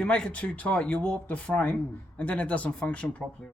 you make it too tight, you warp the frame, and then it doesn't function properly.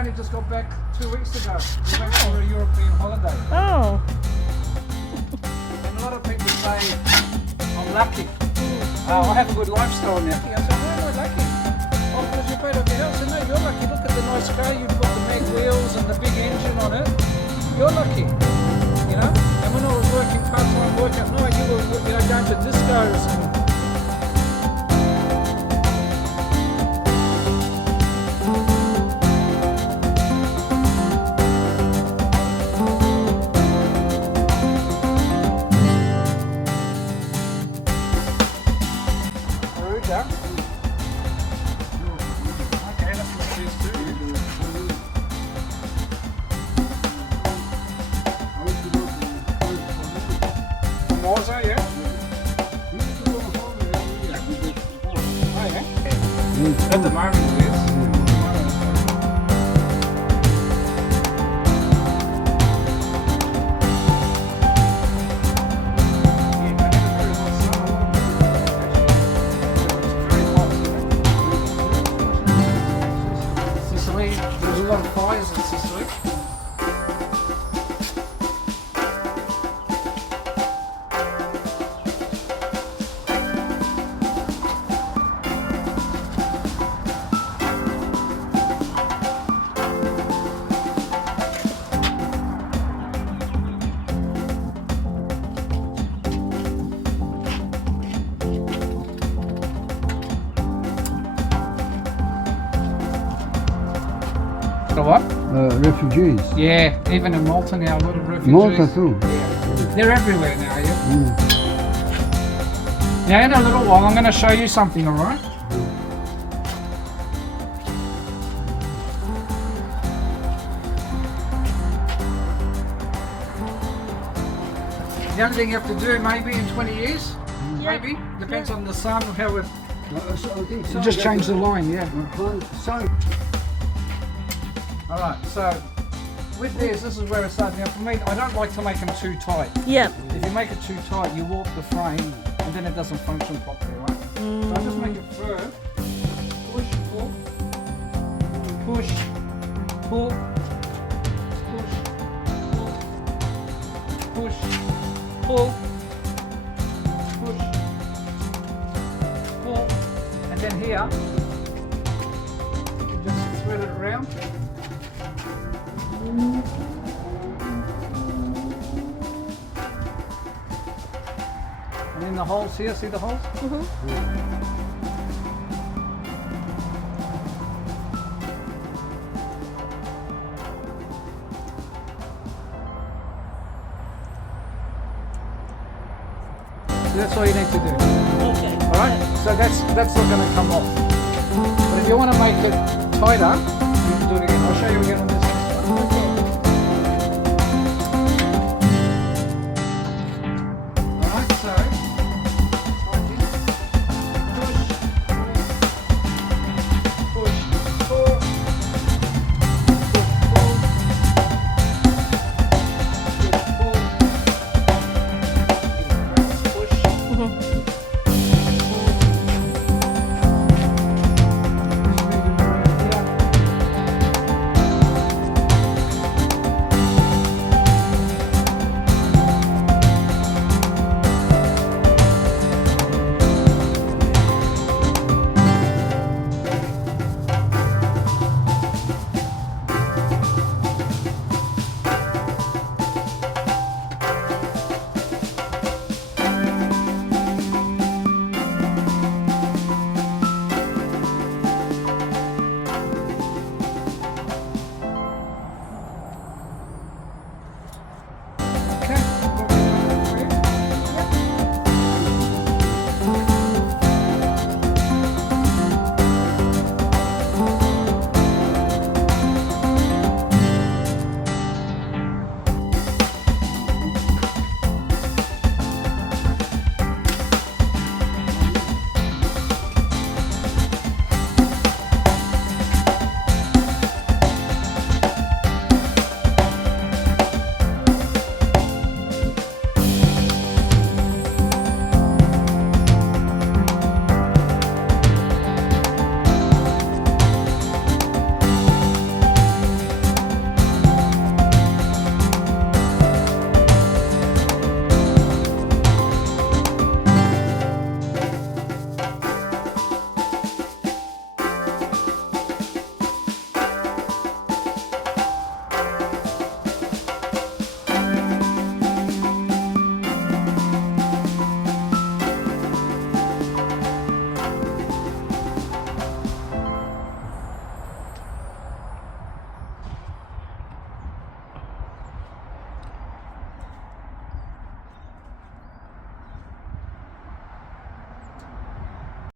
only just got back 2 weeks ago. We went for a European holiday. Oh. And a lot of people say, I'm lucky. I have a good lifestyle now. I said, why am I lucky? Oh, because you paid off your house. I said, no, you're lucky. Look at the nice car. You've got the mag wheels and the big engine on it. You're lucky. You know? And when I was working part-time work at night, you were going to discos and at the moment it is. Sicily, there's a lot of fires in Sicily. The what? Refugees. Yeah, even in Malta now, a lot of refugees. Malta too. Yeah. They're everywhere now, yeah. Now in a little while I'm going to show you something, alright? The only thing you have to do maybe in 20 years, maybe, depends on the sun, how it... You just change the line, yeah. Alright, so with this is where it starts. Now for me, I don't like to make them too tight. Yeah. If you make it too tight, you warp the frame and then it doesn't function properly, right? So I just make it firm. Push, pull. Push, pull. Push, pull. Push, pull. And then here, you just thread it around. And in the holes here, see the holes? So that's all you need to do. Okay. Alright? So that's not going to come off. But if you want to make it tighter, you can do it again. I'll show you again on this